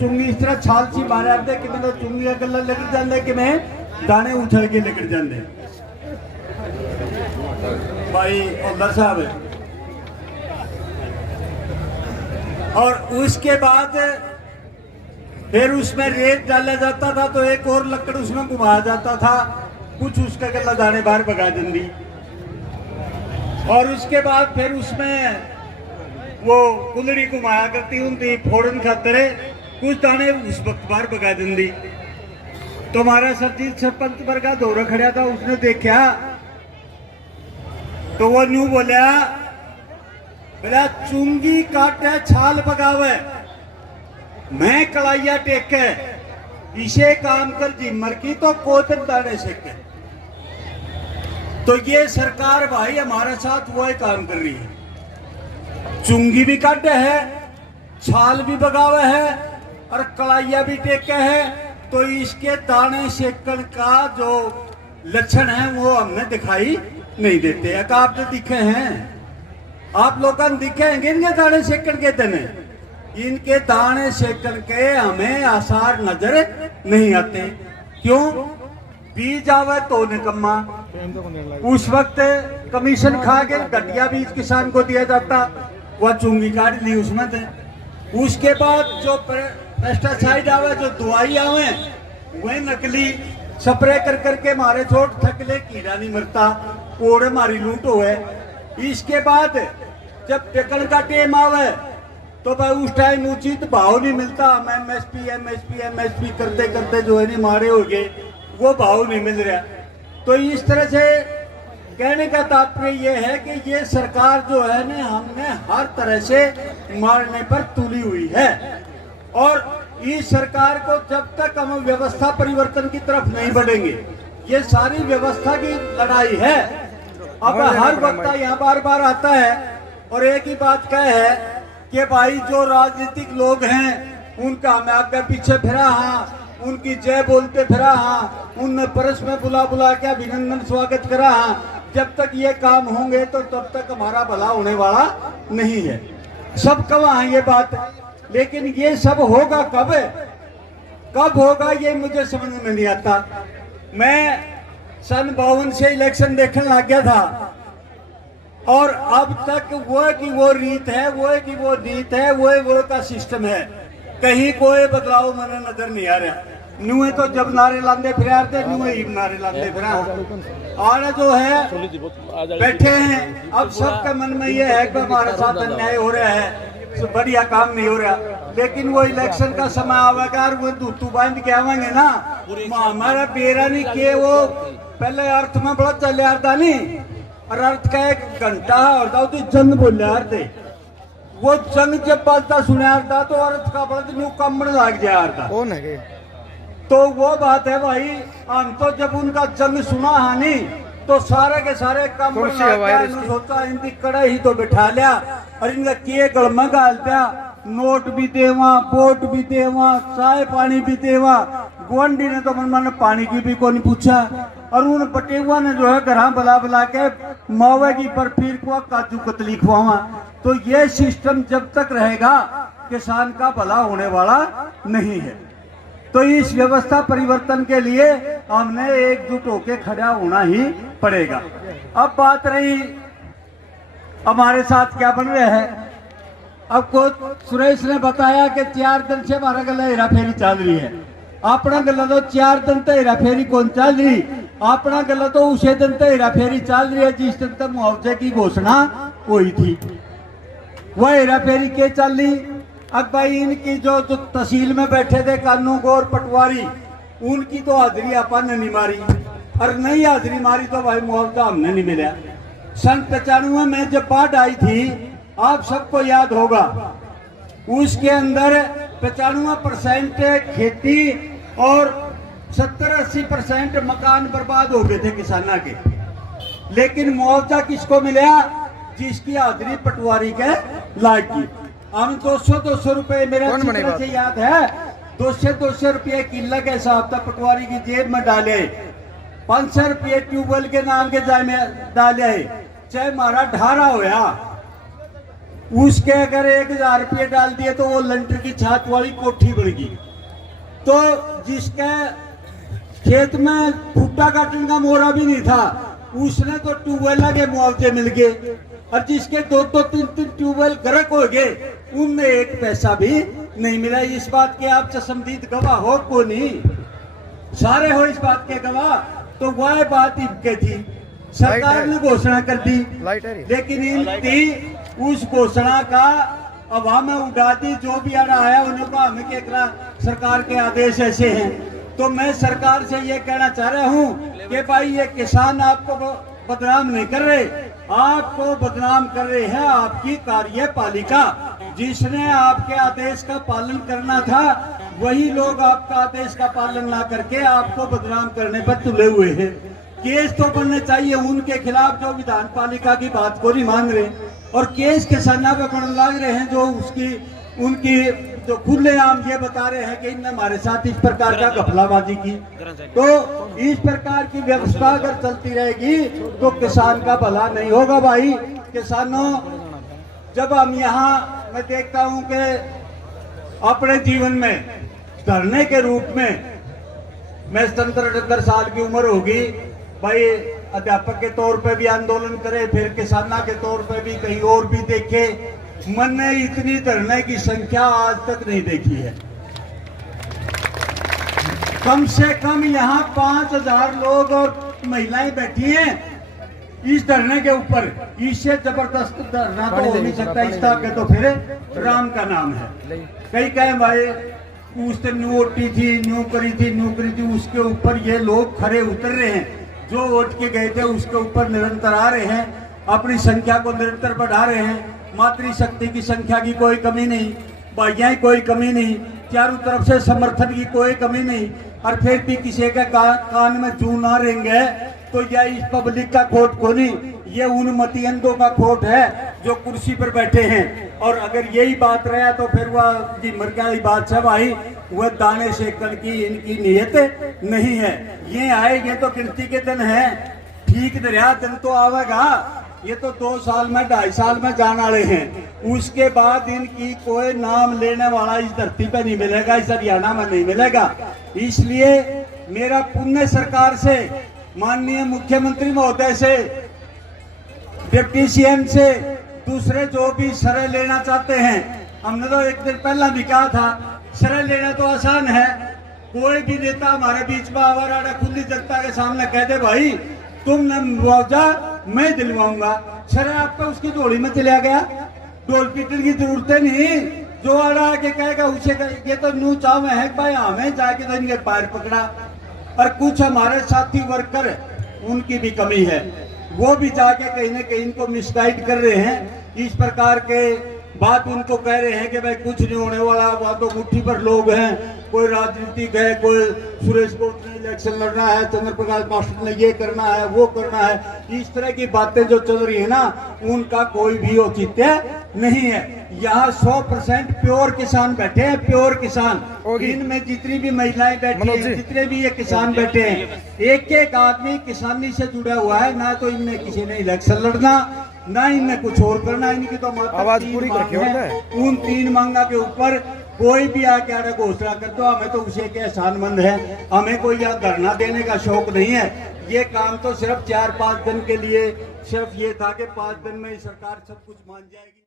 चुंगी इस तरह छाल सी मारे आते कि मतलब चुंगी का गला लिकड़ जाते कि मैं दाने उछल के लिकड़ जाते भाई अल्लाह साहब। और उसके बाद फिर उसमें रेत डाला जाता था तो एक और लकड़ उसमें घुमाया जाता था, कुछ उसका गला दाने बाहर भगा देंगी। और उसके बाद फिर उसमें वो कुंदड़ी घुमाया करती होंगी फोड़न खातर, कुछ दाने उस वक्त बाहर भगा देंगी। तो हमारा सरजीत सरपंच वर्गा दौरा खड़ा था, उसने देखा तो वो न्यू बोलिया बोला चुंगी काटे छाल बगावे मैं कलाइया टेके इसे काम कर जिमर की तो कोतन दाने सेके। तो ये सरकार भाई हमारे साथ वो काम कर रही है, चुंगी भी काटे है, छाल भी बगावे है और कलाइया भी टेके है। तो इसके दाने सेकन का जो लक्षण है वो हमने दिखाई नहीं देते। एक आपने दिखे हैं, आप लोगों ने दिखे हैं इनके दाने सेकन के दिन, इनके दाने सेकन के हमें आसार नजर नहीं आते। क्यों? बीज आवे तो निकम्मा, उस वक्त कमीशन खा के घटिया बीज किसान को दिया जाता, वह चुंगी काट ली उसमें थे। उसके बाद जो पेस्टिसाइड आवे, जो दवाई आवे वह नकली स्प्रे कर करके मारे छोट थकले कीड़ा नहीं मरता, कोड़े मारी लूट हुए। इसके बाद जब टेकन का टेम आवे तो भाई उस टाइम उचित भाव नहीं मिलता, एमएसपी करते करते जो है नहीं मारे हो गए, वो भाव नहीं मिल रहा। तो इस तरह से कहने का तात्पर्य ये है कि ये सरकार जो है ना हमने हर तरह से मारने पर तुली हुई है। और इस सरकार को जब तक हम व्यवस्था परिवर्तन की तरफ नहीं बढ़ेंगे, ये सारी व्यवस्था की लड़ाई है। अब हर वक्त यहाँ बार बार आता है और एक ही बात कह है कि भाई जो राजनीतिक लोग हैं उनका मैं आगे पीछे फिरा हाँ, उनकी जय बोलते फिरा हाँ, उनने परस में बुला बुला के अभिनंदन स्वागत करा हाँ। जब तक ये काम होंगे तो तब तक हमारा भला होने वाला नहीं है। सब कवा है ये बात, लेकिन ये सब होगा कब, कब होगा ये मुझे समझ में नहीं आता। मैं सन 52 से इलेक्शन देखने लग गया था और अब तक वो की वो रीत है, वो की वो नीत है, वो का सिस्टम है, कहीं कोई बदलाव मैंने नजर नहीं आ रहा। नुए तो जब नारे लांदे फिर थे, नुए ही नारे लांदे फिर और जो है बैठे हैं। अब सबके मन में ये है कि हमारे साथ अन्याय हो रहा है, बढ़िया काम नहीं हो रहा। लेकिन वो इलेक्शन का समय आवेगा और वो दूतू बांध के आवेंगे ना, हमारा बेरा नहीं किए। वो पहले अर्थ में बड़ा चले आता नहीं, और अर्थ का एक घंटा और था तो जंग बोले थे, वो जंग जब बालता सुना था तो अर्थ का बड़ा न्यू कमण लग जाता। तो वो बात है भाई, हम तो जब उनका जंग सुना हानि तो सारे के सारे काम सोचा इनकी कड़ाई ही तो बिठा लिया और इनका किए गलमा गाल दिया, नोट भी देवा, वोट भी देवा, चाय पानी भी देवा। गुआंढी ने तो मन पानी की भी को नहीं पूछा और उन पटेवा ने जो है घर बुला बुला के मावे की बर्फी खुआ, काजू कतली खुआवा। तो ये सिस्टम जब तक रहेगा किसान का भला होने वाला नहीं है। तो इस व्यवस्था परिवर्तन के लिए हमने एकजुट होकर खड़ा होना ही पड़ेगा। अब बात रही हमारे साथ क्या बन रहा है। अब को सुरेश ने बताया कि 4 दिन से हमारा गला हेरा फेरी चल रही है। अपना गला तो 4 दिन तो हेरा फेरी कौन चल रही, अपना गला तो उसे दिन तो हेरा फेरी चल रही है जिस दिन तक मुआवजे की घोषणा हुई थी। वह हेरा फेरी के चल रही। अब भाई इनकी जो तहसील में बैठे थे कानून और पटवारी, उनकी तो हाजिरी अपन ने नहीं मारी और नहीं हाजिरी मारी तो भाई मुआवजा हमने नहीं मिला। सन 95 में जब बाढ़ आई थी, आप सबको याद होगा, उसके अंदर 95% खेती और 70-80% मकान बर्बाद हो गए थे किसानों के। लेकिन मुआवजा किसको मिला? जिसकी हाजिरी पटवारी के लायक की। हम 200-200 रुपए, मेरे अच्छी तरह से याद है, 200-200 रुपये किला के हिसाब तक पटवारी की जेब में डाले, 500 रुपये ट्यूबवेल के नाम के जाए में डाले, चाहे हमारा ढारा होया उसके अगर 1000 रुपये डाल दिए तो वो लंटर की छात वाली कोठी बन गई। तो जिसके खेत में भुट्टा काटने का मोरा भी नहीं था उसने तो ट्यूबवेल के मुआवजे मिल गए, और जिसके 2-2 3-3 ट्यूबवेल गर्क हो गए उनमें 1 पैसा भी नहीं मिला। इस बात के आप चशमदीद गवाह हो को नहीं, सारे हो इस बात के गवाह। तो वह बात इनके थी, सरकार ने घोषणा कर दी, लेकिन इनकी उस घोषणा का हवा में उड़ा दी। जो भी आ रहा है उन्हें कहा हमें क्या सरकार के आदेश ऐसे हैं। तो मैं सरकार से ये कहना चाह रहा हूँ कि भाई ये किसान आपको बदनाम नहीं कर रहे, आपको बदनाम कर रहे हैं आपकी कार्यपालिका। जिसने आपके आदेश का पालन करना था वही लोग आपका आदेश का पालन ना करके आपको बदनाम करने पर तुले हुए हैं। केस तो बनने चाहिए उनके खिलाफ जो विधान पालिका की बात को नहीं मान रहे, और केस किसानों पे बनने लग रहे हैं जो उनकी जो खुलेआम ये बता रहे हैं कि इनने हमारे साथ इस प्रकार का घपलाबाजी की। तो इस प्रकार की व्यवस्था अगर चलती रहेगी तो किसान का भला नहीं होगा। भाई किसानों, जब हम यहाँ मैं देखता हूँ कि अपने जीवन में धरने के रूप में मैं 77-78 साल की उम्र होगी, भाई अध्यापक के तौर पे भी आंदोलन करे, फिर किसाना के तौर पे भी कहीं और भी देखे, मन ने इतनी धरने की संख्या आज तक नहीं देखी है। कम से कम यहाँ 5000 लोग और महिलाएं बैठी हैं इस धरने के ऊपर। इससे जबरदस्त धरना तो हो नहीं सकता। इस तरह के तो फिर राम का नाम है। कई कहे भाई उस दिन नौकरी थी, उसके ऊपर ये लोग खड़े उतर रहे हैं। जो वोट के गए थे उसके ऊपर निरंतर आ रहे हैं, अपनी संख्या को निरंतर बढ़ा रहे हैं। मातृशक्ति की संख्या की कोई कमी नहीं, भाइयाँ कोई कमी नहीं, चारों तरफ से समर्थन की कोई कमी नहीं, और फिर भी किसी के कान में जू ना रेंगे तो यह इस पब्लिक का खोट को नहीं, ये उन मतियंदों का खोट है जो कुर्सी पर बैठे हैं। और अगर यही बात रहा तो फिर वह जी मर गया बात है भाई, वह दाने सेकने की इनकी नीयत नहीं है। ये आएंगे तो गिनती के दिन है, ठीक दरिया दिन तो आवेगा। ये तो 2 साल में 2.5 साल में जाने वाले हैं, उसके बाद इनकी कोई नाम लेने वाला इस धरती पे नहीं मिलेगा, इस हरियाणा में नहीं मिलेगा। इसलिए मेरा पुण्य सरकार से, माननीय मुख्यमंत्री महोदय से, डिप्टी सीएम से, दूसरे जो भी श्रेय लेना चाहते हैं, हमने तो एक दिन पहला भी कहा था श्रेय लेना तो आसान है। कोई भी नेता हमारे बीच में आवारा खुली जनता के सामने कह दे भाई तुमने मुआवजा मैं दिलवाऊंगा, श्रेय आपका उसकी जोड़ी में चला गया। ढोल पीटन की जरूरत नहीं, जो आ रहा के कहेगा उसे ये तो न्यू चाव है भाई हमें जाके तो इनके पैर पकड़ा। और कुछ हमारे साथी वर्कर उनकी भी कमी है, वो भी जाके कहीं ना कहीं इनको मिसगाइड कर रहे हैं। इस प्रकार के बात उनको कह रहे हैं कि भाई कुछ नहीं होने वाला, वह तो मुट्ठी पर लोग हैं, कोई राजनीतिक है, कोई सुरेश गोप ने इलेक्शन लड़ना है, चंद्र प्रकाश मास्टर ने ये करना है वो करना है। इस तरह की बातें जो चल रही है ना, उनका कोई भी औचित्य नहीं है। यहाँ 100% प्योर किसान बैठे हैं, प्योर किसान। इनमें जितनी भी महिलाएं बैठी हैं, जितने भी ये किसान बैठे हैं, एक एक आदमी किसानी से जुड़ा हुआ है। ना तो इनमें किसी ने इलेक्शन लड़ना, ना इनमें कुछ और करना। इनकी तो आवाज पूरी है। उन 3 मांगा के ऊपर कोई भी आके घोषणा कर दो, हमें तो उसे के एहसानमंद है। हमें कोई यहाँ धरना देने का शौक नहीं है। ये काम तो सिर्फ 4-5 दिन के लिए सिर्फ ये था कि 5 दिन में ही सरकार सब कुछ मान जाएगी।